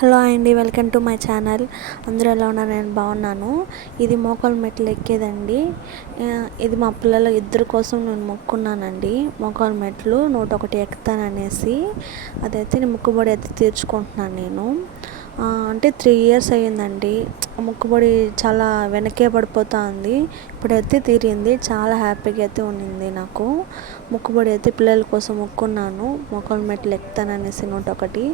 Hello అండి, welcome to my channel. అందరూ ఎలా ఉన్నారు? నేను బాగున్నాను. ఇది మోకాలు మెట్లు ఎక్కేదండి. ఇది మా పిల్లల ఇద్దరి కోసం నేను మొక్కున్నానండి. మోకాలు మెట్లు 101 ఎక్కుతాననేసి అదైతే నేను మొక్కుబడి అయితే తీర్చుకుంటున్నాను నేను. అంటే 3 years అయ్యిందండి. మొక్కుబడి చాలా వెనకే పడిపోతూ ఉంది. ఇప్పుడైతే తీరింది. చాలా హ్యాపీగా అయితే ఉన్నింది నాకు. మొక్కుబడి అయితే పిల్లల కోసం మొక్కున్నాను. మోకాలు మెట్లు ఎక్కుతాననేసి 101.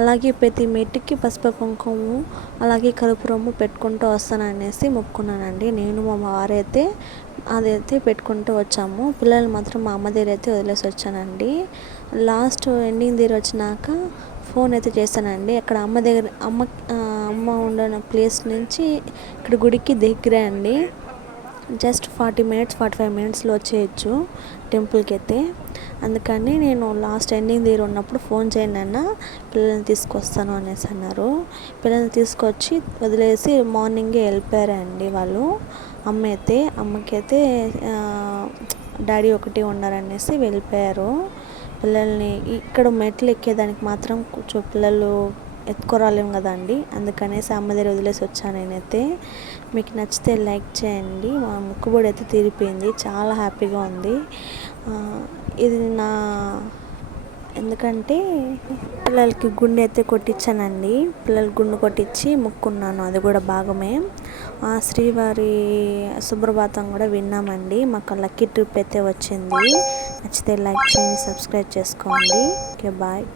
అలాగే ప్రతి మెట్టుకి పసుపు కుంకుమ అలాగే కర్పూరము పెట్టుకుంటూ వస్తాననేసి మొక్కున్నానండి. నేను మా వారైతే అదైతే పెట్టుకుంటూ వచ్చాము. పిల్లలు మాత్రం మా అమ్మ దగ్గర అయితే వదిలేసి వచ్చానండి. లాస్ట్ ఎండింగ్ దగ్గర వచ్చినాక ఫోన్ అయితే చేశానండి. అక్కడ అమ్మ ఉన్న ప్లేస్ నుంచి ఇక్కడ గుడికి దగ్గరే అండి. జస్ట్ 40 minutes 45 minutesలో వచ్చేయచ్చు టెంపుల్కి అయితే. అందుకని నేను లాస్ట్ ఎండింగ్ దగ్గర ఉన్నప్పుడు ఫోన్ చేయండి అన్న, పిల్లల్ని తీసుకొస్తాను అనేసి అన్నారు. పిల్లల్ని తీసుకొచ్చి వదిలేసి మార్నింగే వెళ్ళిపోయారండి వాళ్ళు. అమ్మకైతే డాడీ ఒకటి ఉన్నారనేసి వెళ్ళిపోయారు. పిల్లల్ని ఇక్కడ మెట్లు ఎక్కేదానికి మాత్రం కొంచెం పిల్లలు ఎత్తుకోరాలేము కదండి. అందుకనేసి అమ్మ దగ్గర వదిలేసి వచ్చాను నేనైతే. మీకు నచ్చితే లైక్ చేయండి. మా మొక్కుబడి అయితే తీరిపోయింది. చాలా హ్యాపీగా ఉంది. ఇది ఎందుకంటే పిల్లలకి గుండె అయితే కొట్టించానండి. పిల్లలకి గుండు కొట్టించి మొక్కున్నాను. అది కూడా భాగమే. శ్రీవారి సుప్రభాతం కూడా విన్నామండి. మాకు లక్కీ ట్రిప్ అయితే వచ్చింది. నచ్చితే లైక్ చేయండి, సబ్స్క్రైబ్ చేసుకోండి. Okay, bye.